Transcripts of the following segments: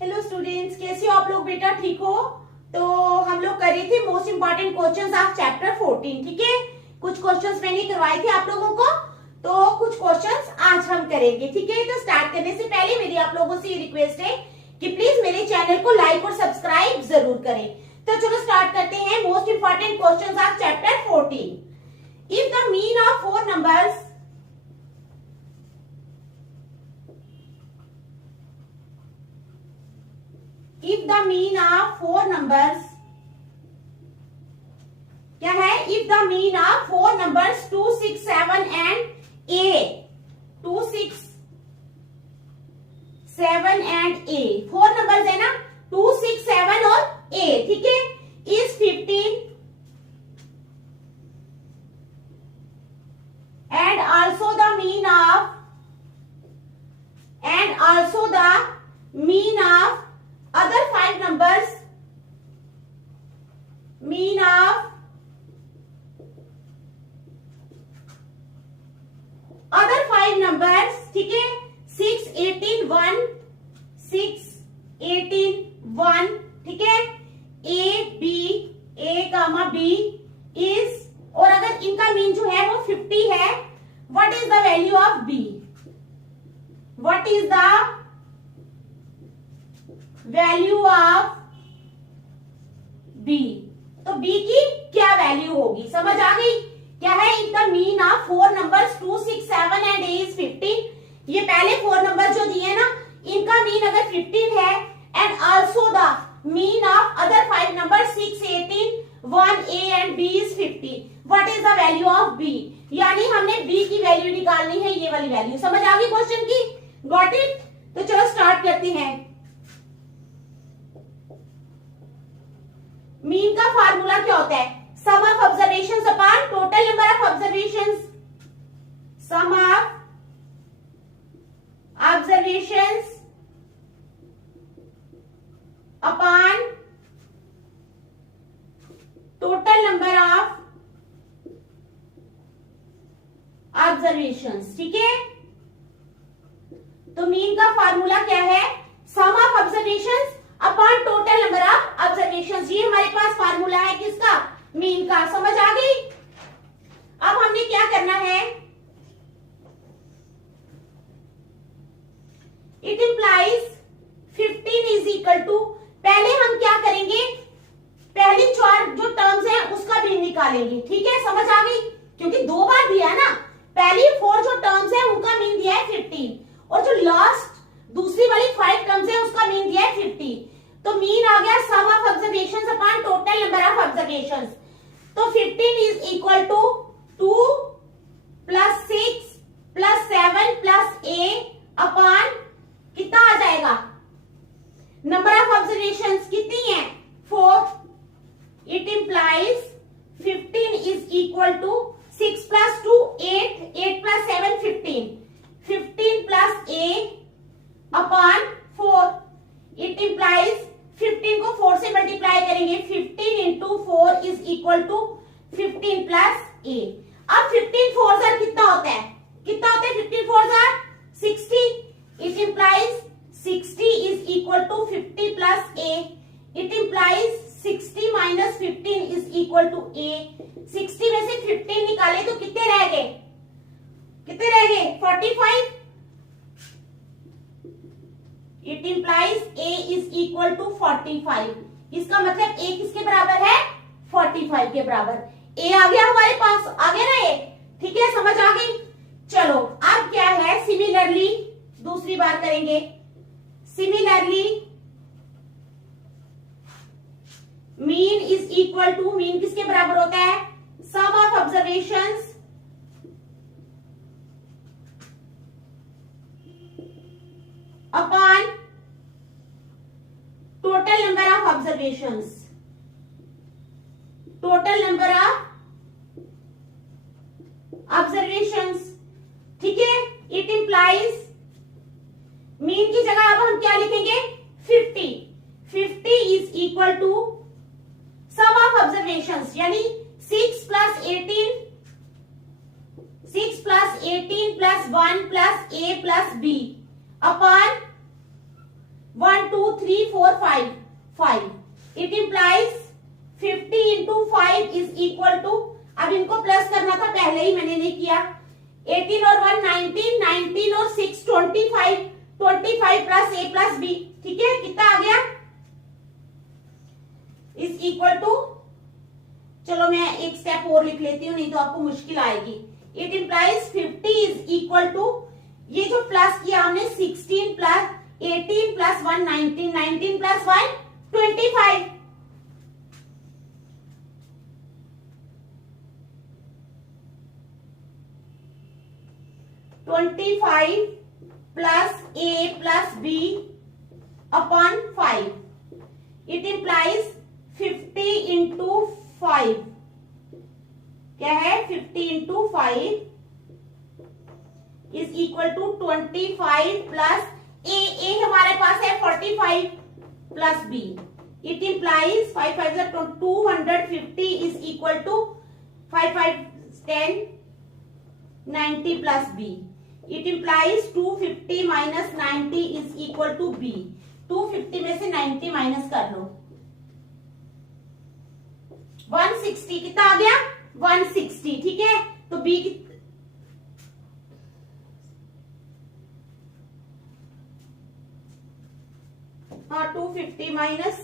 Hello students, कैसे हो आप लोग? बेटा ठीक हो? तो हम लोग कर रहे थे most important questions of chapter 14। ठीक है, कुछ क्वेश्चंस मैंने करवाए थे आप लोगों को, तो कुछ क्वेश्चंस आज हम करेंगे। ठीक है, तो स्टार्ट करने से पहले मेरी आप लोगों से ये रिक्वेस्ट है कि प्लीज मेरे चैनल को लाइक और सब्सक्राइब जरूर करें। तो चलो स्टार्ट करते हैं most important questions of chapter 14। If the mean of four numbers if the mean of four numbers क्या है? if the mean of four numbers 2, 6, 7 and a 2, 6, 7 and a four numbers है ना, 2, 6, 7 और a। ठीक है, is 15 and also the mean of other five numbers, mean of other five numbers। ठीक है, 6, 18, 1, 6, 18, 1। ठीक है, a comma b is, और अगर इनका मीन जो है वो 50 है, what is the value of b? What is the value of b? तो b की क्या वैल्यू होगी, समझ आ गई? क्या है? In the mean of four numbers 2, 6, 7 and a is 15। ये पहले फोर नंबर जो दिए ना, इनका मीन अगर 15 है, and also the mean of other five number 6, 18, 1, a and b is 50। What is the value of b? यानी हमने b की वैल्यू निकालनी है, ये वाली वैल्यू। समझ आ गई क्वेश्चन की? Got it? तो चलो स्टार्ट करते हैं। मीन का फार्मूला क्या होता है? Sum of observations upon total number of observations. Sum of observations upon total number of observations. ठीक है, तो मीन का फार्मूला क्या है? Sum of observations upon total number of observations. ये हमारे पास फार्मूला है किसका? मीन का। समझ आ गई? अब हमने क्या करना है? It implies 15 is equal to, पहले हम क्या करेंगे? पहली चार जो टर्म्स हैं उसका मीन निकालेंगे। ठीक है, समझ आ गई? क्योंकि दो बार दिया है ना, पहली फोर जो टर्म्स हैं उनका मीन दिया है 15, और जो लास्ट दूसरी वाली फाइव टर्म्स है उसका मीन दिया है 50। तो मीन आ गया sum of observations upon total number of observations. तो 15 is equal to 2 plus 6 plus 7 plus a upon कितना आ जाएगा? नंबर ऑफ ऑब्जर्वेशंस कितनी है? 4। It implies 15 is equal to 6 plus 2 8, 8 plus 7 15, 15 plus a upon 4। It implies 15 को 4 से multiply करेंगे, 15 into 4 is equal to 15 plus a। अब 15 4 जार कितना होता है? कितना होता है 15 4 जार? 60। It implies 60 is equal to 50 plus a। It implies 60 minus 15 is equal to a। 60 में से 15 निकाले तो कितने रह गए? कितने रह गए? 45। It implies a is equal to 45। इसका मतलब a किसके बराबर है? 45 के बराबर। a आ गया हमारे पास, आ गया ना a? ठीक है, समझ आ गई? चलो अब क्या है? सिमिलरली दूसरी बार करेंगे। Similarly mean is equal to, mean किसके बराबर होता है? Sum of observations upon total number of observations. Total number of observations. ठीक है, इट इंप्लाइज मीन की जगह अब हम क्या लिखेंगे? 50। 50 is equal to sum of observations, यानी 6 plus 18, 6 plus 18 plus 1 plus a plus b upon 1 2 3 4 5 5. It implies 50 into 5 is equal to, अब इनको प्लस करना था, पहले ही मैंने नहीं किया. 18 और 1 19, 19 और 6 25, 25 प्लस a प्लस b. ठीक है, कितना आ गया? इज इक्वल टू, चलो मैं एक स्टेप और लिख लेती हूँ, नहीं तो आपको मुश्किल आएगी. It implies 50 is equal to, ये जो प्लस किया हमने 16 plus 18 plus 1 19, 19 plus 1 25. Plus a plus b upon 5. It implies 50 into 5. क्या है? 50 into 5 is equal to 25 plus a हमारे पास है 45 plus b. It implies 5 5 250 is equal to 5 5 10 90 plus b. It implies 250 minus 90 is equal to b. 250 में से 90 minus कर लो, 160. कितना आ गया? 160. ठीक है, तो b की हाँ 250 माइनस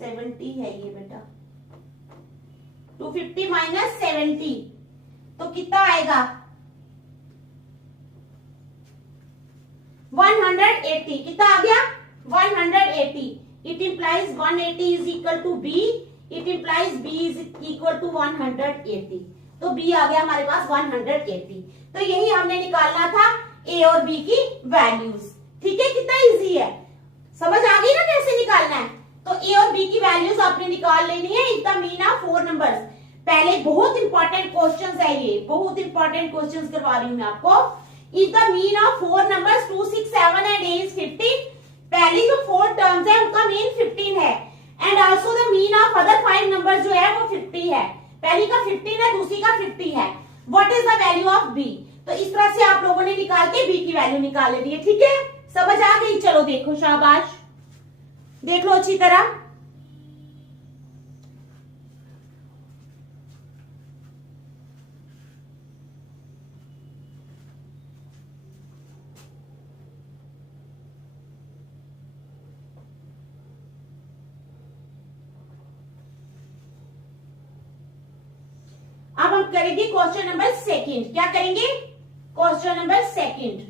70 है ये बेटा. 250 माइनस 70 तो कितना आएगा? 180. कितना आ गया? 180. It implies 180 is equal to b. It implies b is equal to 180. तो b आ गया हमारे पास 180. तो यही हमने निकालना था a और b की वैल्यूज. ठीक है, कितना इजी है, समझ आ गई ना कैसे निकालना है. तो a और b की वैल्यूज आपने निकाल लेनी है. Is the mean of 4 numbers. पहले बहुत इंपॉर्टेंट क्वेश्चंस है, ये बहुत इंपॉर्टेंट क्वेश्चंस करवा रही हूं मैं आपको. Is the mean of 4 numbers 2 6 7 and a is 15. पहली जो 4 टर्म्स है उनका मीन 15 है. And also the mean of other 5 numbers जो है वो 50 है. पहली का 15 है, दूसरी का 50 है. What is the value of b? तो इस तरह से आप लोगों ने निकाल के b की वैल्यू निकाल लेनी है. ठीक है, समझ आ गई? चलो देखो, शाबाश, देख लो अच्छी तरह. अब हम करेंगे क्वेश्चन नंबर सेकंड. क्या करेंगे? Question number second.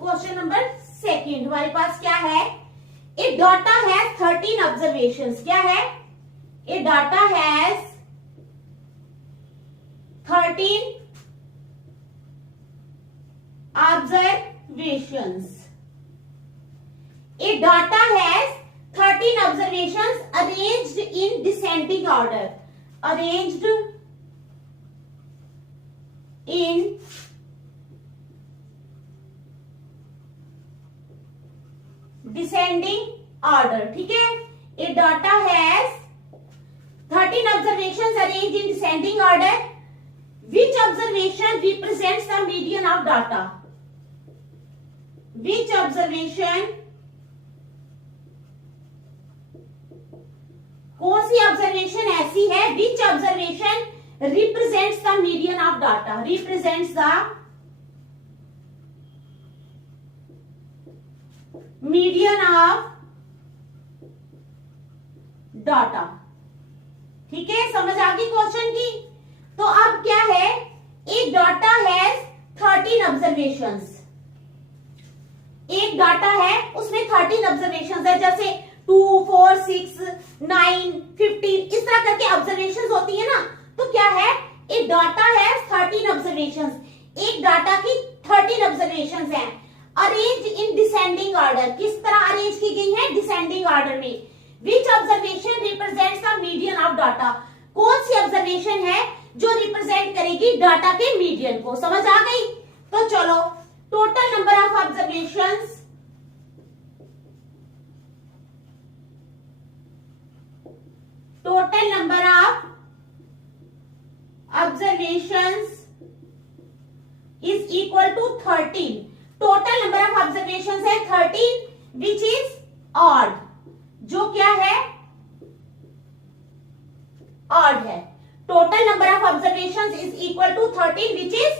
Question number second हमारे पास क्या है? A data has 13 observations. क्या है? A data has 13 observations. A data has 13 observations arranged in descending order. Arranged in descending order. ठीक है, a data has 13 observations arranged in descending order. Which observation represents the median of data? Which observation, कौन सी observation ऐसी है? Which observation represents the median of data? Represents the median of data. ठीक है, समझ आ गई क्वेश्चन की? तो अब क्या है? एक डाटा हैज 13 ऑब्जर्वेशंस. एक डाटा है उसमें 13 ऑब्जर्वेशंस है, जैसे 2 4 6 9 15 इस तरह करके ऑब्जर्वेशंस होती है ना. तो क्या है? एक डाटा हैज 13 ऑब्जर्वेशंस. एक डाटा की 13 ऑब्जर्वेशंस हैं अरेंज इन डिसेंडिंग ऑर्डर, किस तरह अरेंज की गई है, डिसेंडिंग ऑर्डर में। Which observation represents the median of data, कौन सी ऑब्जर्वेशन है जो रिप्रेजेंट करेगी डाटा के मीडियन को, समझ आ गई। तो चलो, total number of observations, total number of observations is equal to 13। Total number of observations है 13 विच इज ऑड, जो क्या है, ऑड है। Total number of observations is equal to 13 which is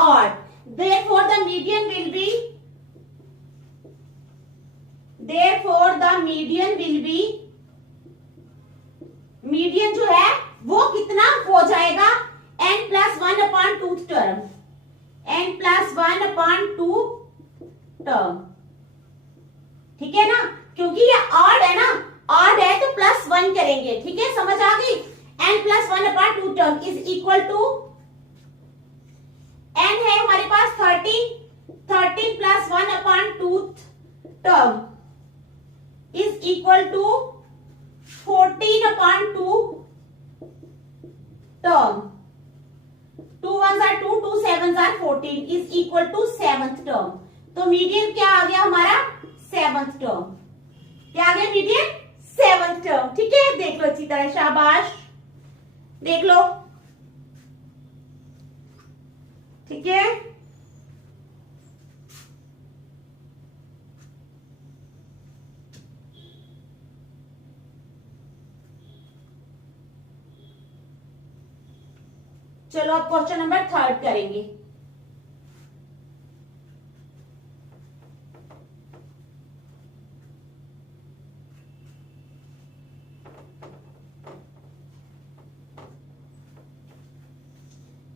odd, therefore the median will be, therefore the median will be, median जो है वो कितना हो जाएगा, n+1/2 टर्म, n+1/2 टर्म, ठीक है ना, क्योंकि ये ऑड है ना, ऑड है तो +1 करेंगे, ठीक है, समझ आ गई। n+1/2 term is equal to, n है हमारे पास 13, 13 + 1/2 term is equal to 14/2 term, 2 1s are 2, 2 7s are 14 is equal to 7th term. तो मीडियन क्या आ गया हमारा, 7th टर्म, क्या आ गया मीडियन, 7th टर्म, ठीक है। देख लो अच्छी तरह, शाबाश, देख लो, ठीक है। चलो अब क्वेश्चन नंबर 3 करेंगे।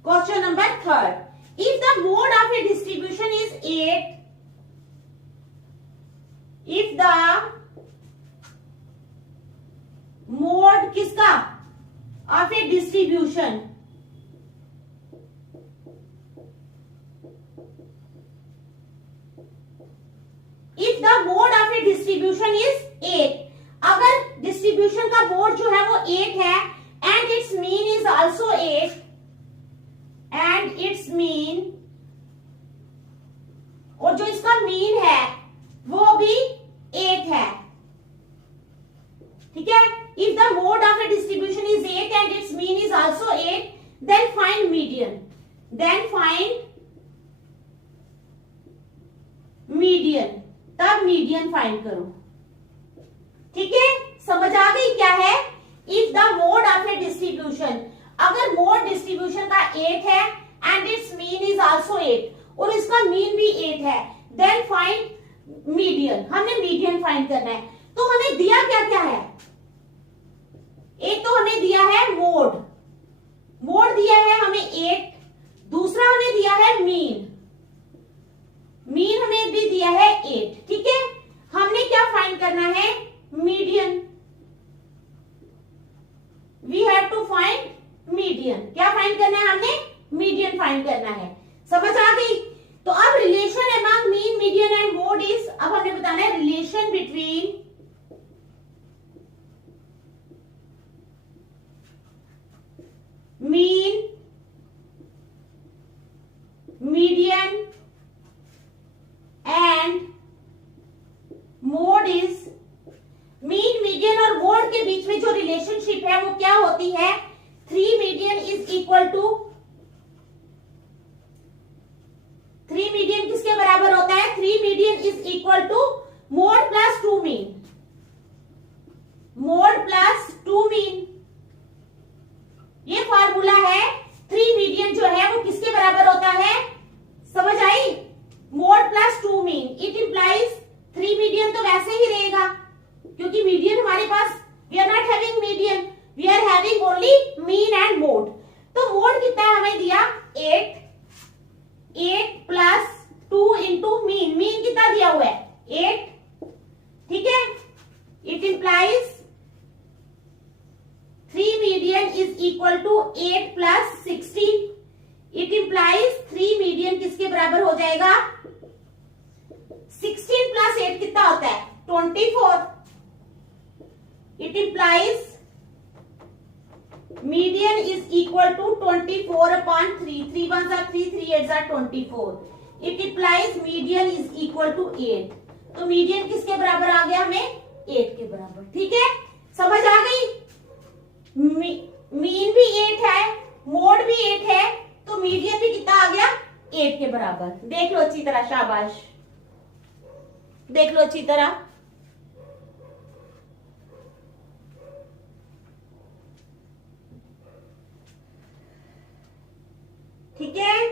Question number 3, if the mode of a distribution is 8, if the mode किसका, of a distribution, if the mode of a distribution is 8, अगर डिस्ट्रीब्यूशन का मोड जो है वो 8 है, and its mean is also 8, and its mean, और जो इसका मीन है वो भी 8 है, ठीक है। if the mode of a distribution is 8 and its mean is also 8, then find median, then find median, तब मीडियन फाइंड करो, ठीक है, समझ आ गई क्या है। If the mode of A distribution, अगर मोड डिस्ट्रीब्यूशन का 8 है and it's mean is also 8 और इसका मीन भी 8 है, देन फाइंड मीडियन, हमने मीडियन फाइंड करना है। तो हमें दिया क्या क्या है, एक तो हमें दिया है मोड, मोड दिया है हमें 8, दूसरा हमें दिया है मीन, मीन हमें भी दिया है 8, ठीक है। हमने क्या फाइंड करना है, median, we have to find median, क्या फाइंड करना है हमने, मीडियन फाइंड करना है, समझ आ गई। तो अब relation among mean, median and mode is, अब हमने बताना है relation between mean, median and mode is, mean, median और मोड के बीच में जो रिलेशनशिप है वो क्या होती है, 3 median is equal to, 3 median किसके बराबर होता है, 3 median is equal to mode plus 2 mean, mode plus 2 mean, ये फार्मूला है। 3 मीडियन जो है वो किसके बराबर होता है, समझ आई, mode plus 2 mean, it implies 3 median तो वैसे ही रहेगा क्योंकि मीडियन हमारे पास, we are not having median, we are having only mean and mode. तो मोड कितना है हमें दिया 8, 8 प्लस 2 इंटू मीन, मीन कितना दिया हुआ है 8, ठीक है। It implies 3 median is equal to 8 plus 16, it implies 3 median किसके बराबर हो जाएगा, 16 प्लस 8 कितना होता है 24। It implies median is equal to 24 upon 3, 3 1 are 3, 3 8 are 24। It implies median is equal to 8। तो मीडियन किसके बराबर आ गया हमें 8 के बराबर। ठीक है, समझ आ गई। मीन भी 8 है, मोड भी 8 है, तो मीडियन भी कितना आ गया 8 के बराबर। देख लो अच्छी तरह, शाबाश, देख लो अच्छी तरह। ठीक है,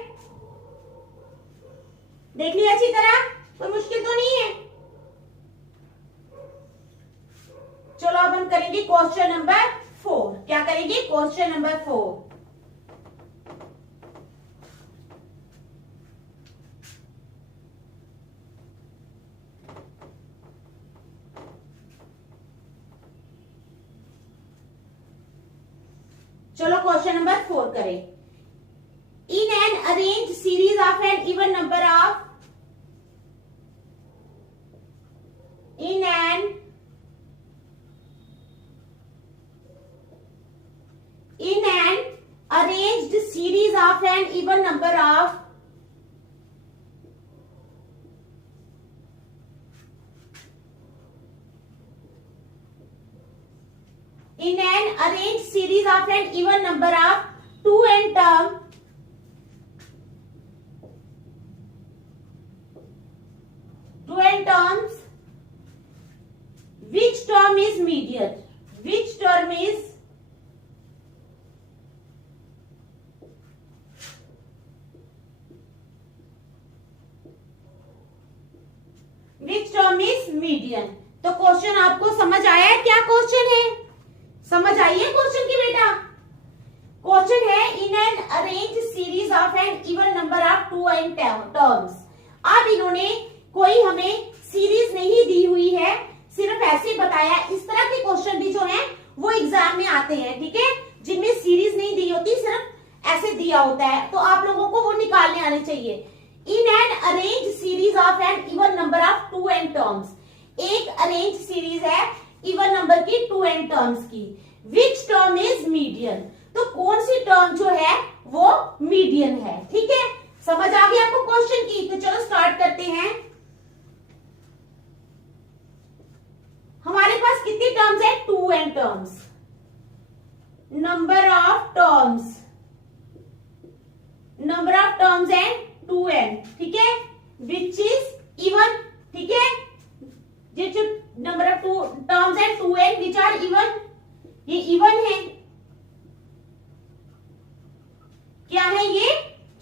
देख लिया अच्छी तरह, कोई मुश्किल तो नहीं है। चलो अब हम करेंगे क्वेश्चन नंबर 4। क्या करेंगे क्वेश्चन नंबर 4। चलो क्वेश्चन नंबर 4 करें। In an arranged series of an even number of arranged series of an even number of in an arranged series of an even number of 2n terms, which term is median? Which term is median? तो question आपको समझ आया है? क्या question है, समझ आई है question की बेटा? क्वेश्चन है in an arrange series of an even number of 2n terms. अब इन्होंने कोई हमें सीरीज नहीं दी हुई है, सिर्फ ऐसे बताया। इस तरह के क्वेश्चन भी जो हैं वो एग्जाम में आते हैं, ठीक है, जिनमें सीरीज नहीं दी होती, सिर्फ ऐसे दिया होता है, तो आप लोगों को वो निकालने आने चाहिए। In an arrange series of an even number of 2n terms, एक अरेंज सीरीज है इवन नंबर की 2n टर्म्स की। Which term is median? तो कौन सी टर्म जो है वो मीडियन है। ठीक है, समझ आ गई आपको क्वेश्चन की? तो चलो स्टार्ट करते हैं। हमारे पास कितनी टर्म्स है 2n terms. Number of terms है 2n, ठीक है, विच इज इवन। ठीक है, जो नंबर ऑफ टर्म्स है 2n विच आर इवन, ये इवन है। क्या है ये?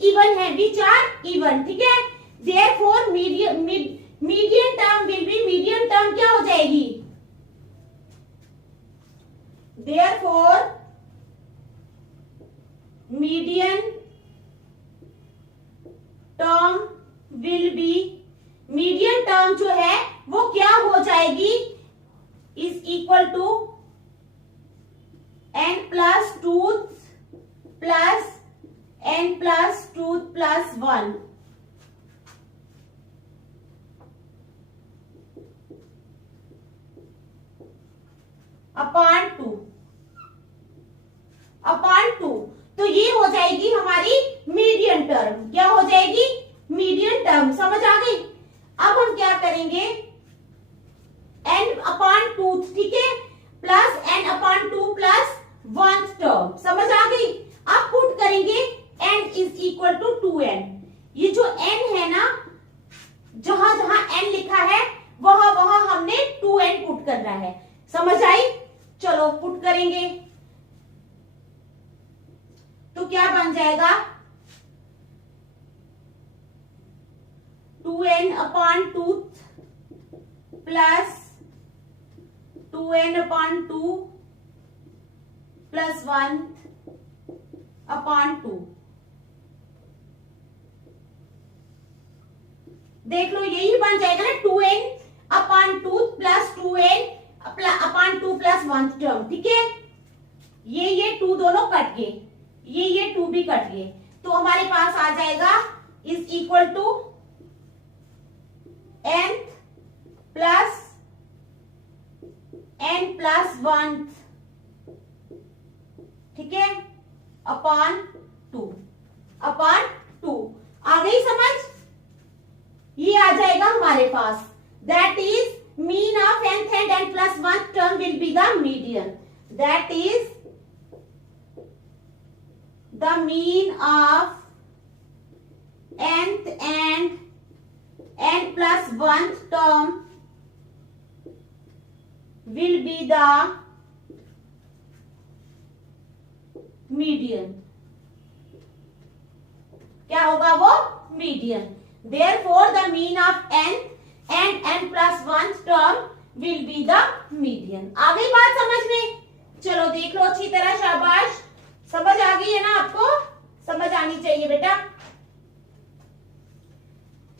इवन है, विच आर इवन। ठीक है, therefore median term will be, median term क्या हो जाएगी? Therefore, median term will be, median term जो है वो क्या हो जाएगी? is equal to n plus 2 plus n plus 2 plus 1 upon 2 upon 2। तो ये हो जाएगी हमारी मीडियन टर्म। क्या हो जाएगी? Median term. समझ आ गई? अब हम क्या करेंगे, n अपॉन 2, ठीक है, plus n upon 2 plus 1 term. समझ आ गई? अब पुट करेंगे n is equal to 2n। ये जो n है ना, जहां जहां n लिखा है वहां वहां हमने 2n पुट करना है। समझ आई? चलो पुट करेंगे तो क्या बन जाएगा? 2n upon 2 plus 2n upon 2 plus 1 upon 2। देख लो यही बन जाएगा ना, 2n upon 2 plus 2n upon 2 plus 1 term. ठीक है, ये 2 दोनों कट गए, ये 2 भी कट गए, तो हमारे पास आ जाएगा इज इक्वल टू n 1, ठीक है, अपॉन 2 आ गई समझ? ये आ जाएगा हमारे पास, that is mean of nth and n plus 1 term will be the median. That is the mean of nth and n plus 1 term will be the median. क्या होगा वो? Median. Therefore the mean of n and n plus 1 term will be the median. आ गई बात समझ में? चलो देख लो अच्छी तरह, शाबाश. समझ आ गई है ना आपको? समझ आनी चाहिए बेटा,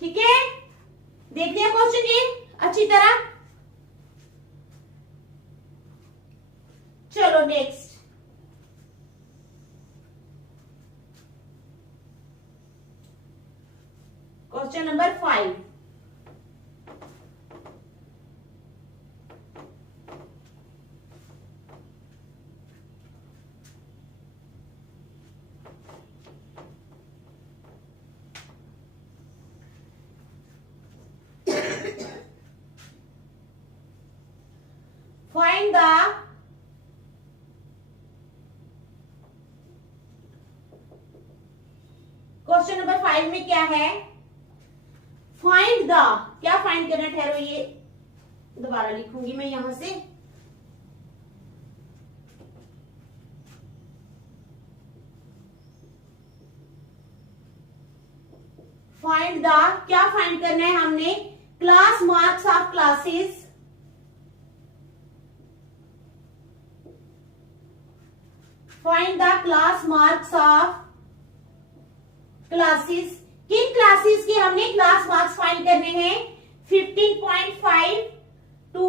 ठीक है? देख लिया क्वेश्चन ये अच्छी तरह? चलो next. Question number 5. Find the question number 5 में क्या है? फाइंड द, क्या फाइंड करना? ठहरो, ये दोबारा लिखूंगी मैं यहां से. फाइंड द, क्या फाइंड करना है हमने? Class marks of classes. Find the class marks of classes. किन क्लासेस के हमने क्लास मार्क्स फाइंड करने हैं? 15.5 टू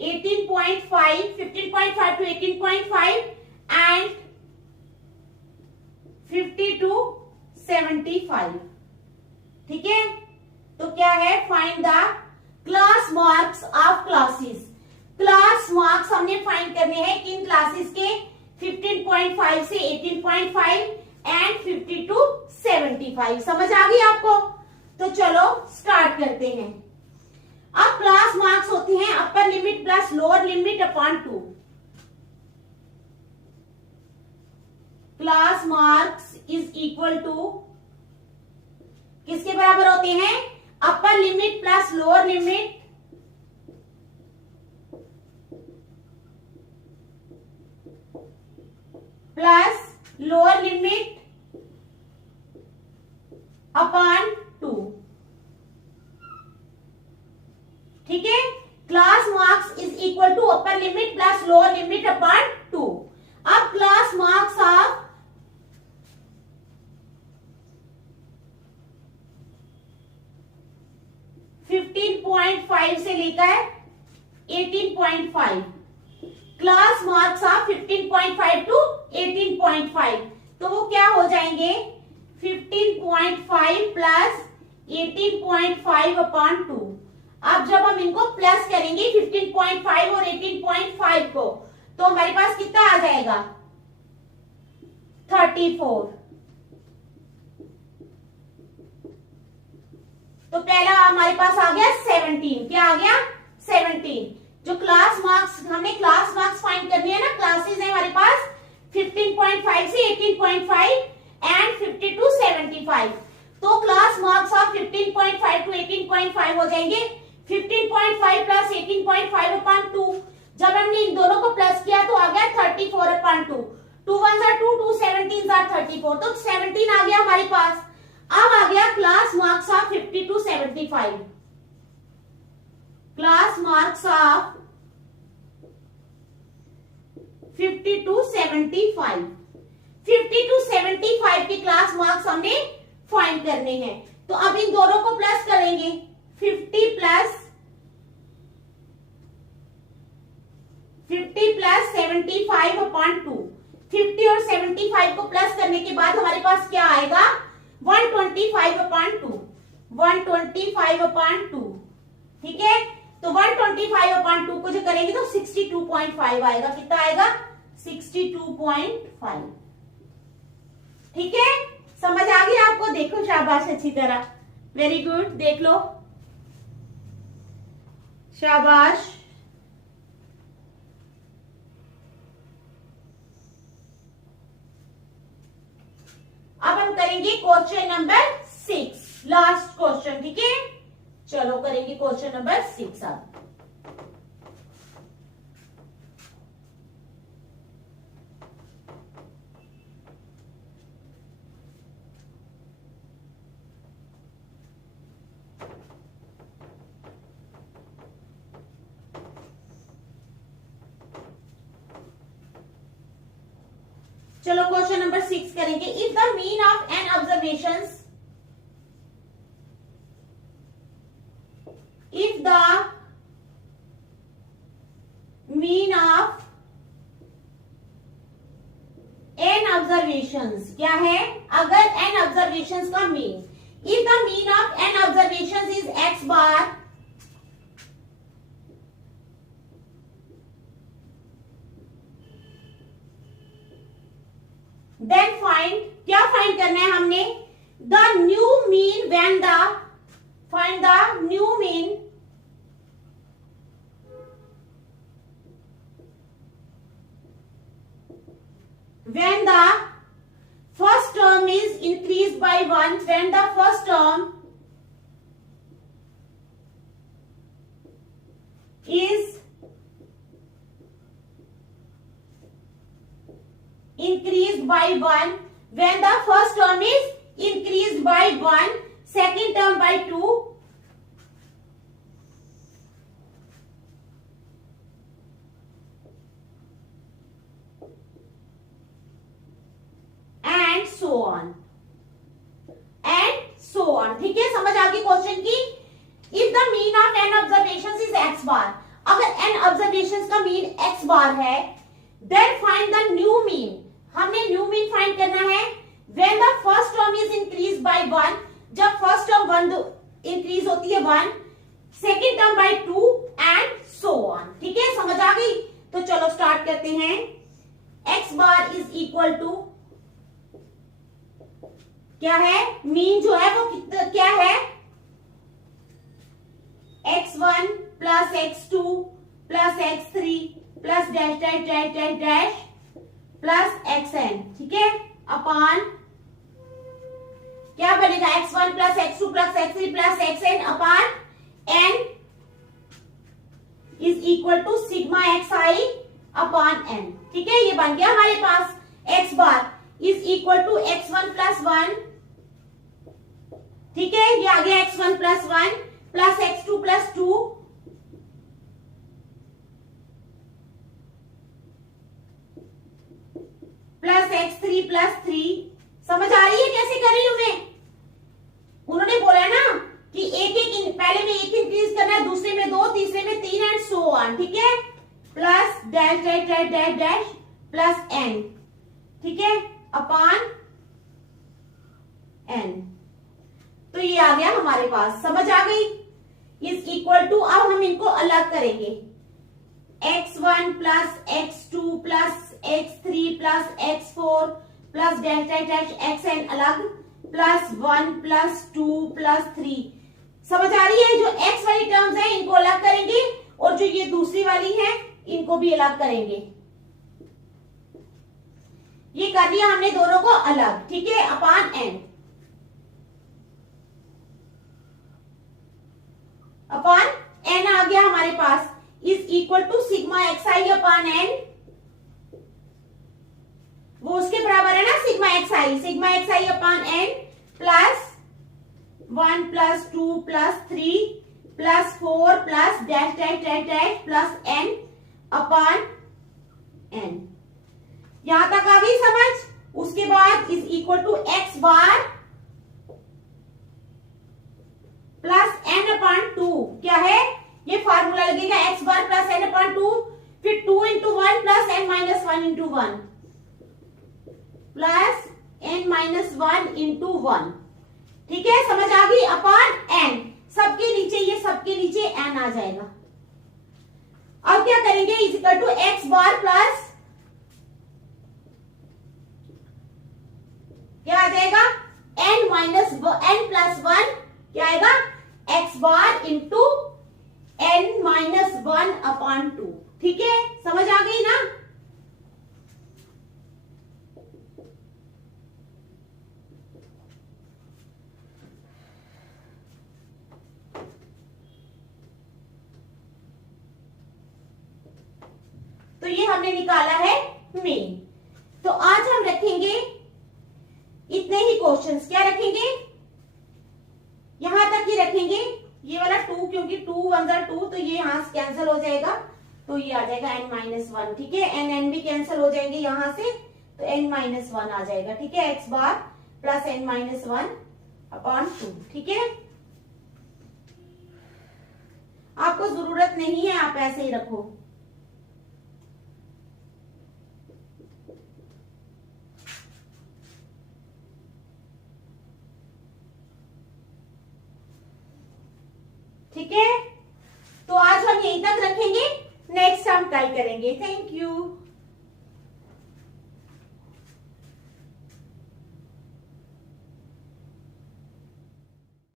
18.5, 15.5 टू 18.5 एंड 50 टू 75. ठीक है, तो क्या है? Find the class marks of classes. Class marks हमने फाइंड करने हैं किन क्लासेस के? 15.5 से 18.5 एंड 50 टू 75. समझ आ गई आपको? तो चलो स्टार्ट करते हैं. अब क्लास मार्क्स होते हैं upper limit plus lower limit upon 2. Class marks is equal to किसके बराबर होते हैं? Upper limit plus lower limit plus lower limit upon 2. ठीक है, class marks is equal to upper limit plus lower limit upon 2. अब class marks of से लेकर 18.5, class marks of 15.5 to 18.5, तो वो क्या हो जाएंगे? 15.5 प्लस 18.5 अपॉन 2. अब जब हम इनको प्लस करेंगे 15.5 और 18.5 को, तो हमारे पास कितना आ जाएगा? 34. तो पहला हमारे पास आ गया 17. क्या आ गया? 17. जो क्लास मार्क्स, हमने क्लास मार्क्स फाइंड करनी है ना, क्लासेस है हमारे पास 15.5 से 18.5 एंड 50 टू 75. तो क्लास मार्क्स ऑफ 15.5 टू 18.5 हो जाएंगे 15.5 प्लस 18.5 अपॉन 2. जब हमने इन दोनों को प्लस किया तो आ गया 34 अपॉन 2. 2 1 are 2, 2 17 are 34, तो 17 आ गया हमारे पास. अब आ गया class marks of 50 to 75. Class marks of 50 to 75. 50 to 75 के क्लास मार्क्स हमने फाइंड करने हैं. तो अब इन दोनों को प्लस करेंगे. 50 प्लस 75 अपॉन 2. 50 और 75 को प्लस करने के बाद हमारे पास क्या आएगा? 125 अपॉन 2. 125 अपॉन 2. ठीक है, तो 125/2 को जो करेंगे तो 62.5 आएगा। कितना आएगा? 62.5। ठीक है, समझ आ गई आपको? देखो शाबाश, अच्छी तरह, वेरी गुड, देख लो, शाबाश। अब हम करेंगे क्वेश्चन नंबर 6, लास्ट क्वेश्चन। ठीक है, चलो करेंगे क्वेश्चन नंबर 6 अब। चलो क्वेश्चन नंबर 6 करेंगे। If the mean of an observations, if the mean of n observations, क्या है? अगर n observations का mean, if the mean of n observations is x bar, then find, क्या find करना है हमने? the new mean when the, find the new mean when the first term is increased by 1, when the first term is increased by 1, when the first term is increased by 1, second term by 2, and so on, and so on। ठीक है, समझ आ गई question की? If the mean of n observations is x bar, अगर n observations का mean x bar है, then find the new mean, हमने न्यू मीन फाइंड करना है when the first term is increase by 1, जब फर्स्ट टर्म 1 इंक्रीज होती है 1, second term by 2 and so on. ठीक है, समझ आ गई? तो चलो स्टार्ट करते हैं। x bar is equal to, क्या है? मीन जो है वो कितना, क्या है? x1 plus x2 plus x3 plus dash dash dash dash dash plus xn। ठीक है, अपान क्या बनेगा? x1 plus x2 plus x3 plus xn upon n is equal to sigma xi upon n। ठीक है, ये बन गया हमारे पास। x bar is equal to x1 plus 1, ठीक है, ये आ गया x1 plus 1 plus x2 plus 2 plus x3 plus 3। समझ आ रही है कैसे कर रही हूं मैं? उन्होंने बोला ना कि एक एक, पहले में एक इंक्रीज करना है, दूसरे में 2, तीसरे में 3 एंड सो ऑन। ठीक है, plus dash dash dash dash dash plus n। ठीक है, अपान n। तो ये आ गया हमारे पास, समझ आ गई? इज इक्वल टू, अब हम इनको अलग करेंगे, x1 plus x2 plus x3 plus x4 plus dash dash dash xn अलग, प्लस 1 प्लस 2 प्लस 3। समझ आ रही है? जो x वाली टर्म्स है इनको अलग करेंगे और जो ये दूसरी वाली है इनको भी अलग करेंगे। ये कर दिया हमने दोनों को अलग। ठीक है, अपान n, अपान n आ गया हमारे पास, is equal to sigma xi upon n। वो उसके बराबर है ना, sigma xi upon n plus 1 plus 2 plus 3 plus 4 plus dash dash dash dash plus n upon n। यहां तक आ गई समझ? उसके बाद is equal to x bar plus n upon 2। क्या है? ये फार्मूला लगेगा x bar plus n upon 2, फिर 2 into 1 plus n minus 1 into 1 plus n minus 1 into 1। ठीक है, समझ आ गई? अपान n, सबके नीचे ये सबके नीचे n आ जाएगा। अब क्या करेंगे, is equal to x bar plus क्या आ जाएगा, n minus n plus one क्या आएगा, x bar into n minus one upon two. ठीक है, समझ आ गई ना। तो ये हमने निकाला है मीन। तो आज हम रखेंगे इतने ही क्वेश्चंस। क्या रखेंगे, यहां तक ही रखेंगे। ये वाला 2, क्योंकि 2 वन जार 2, तो ये यहां से कैंसिल हो जाएगा, तो ये आ जाएगा n माइनस वन। ठीक है, n भी कैंसिल हो जाएंगे यहां से, तो n माइनस वन आ जाएगा। ठीक है, x bar plus n minus one upon 2। ठीक है, आपको जरूरत नहीं है, आप ऐसे ही रखो। ठीक है, तो आज हम यहीं तक रखेंगे, नेक्स्ट हम ट्राई करेंगे। Thank you.